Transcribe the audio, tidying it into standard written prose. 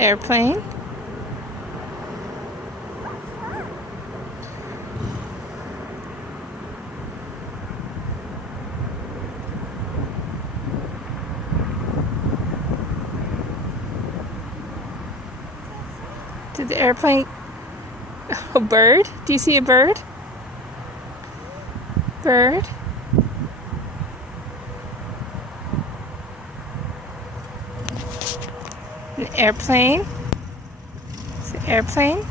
Airplane. Did the airplane... Oh, bird? Do you see a bird? Bird? An airplane? Is it airplane?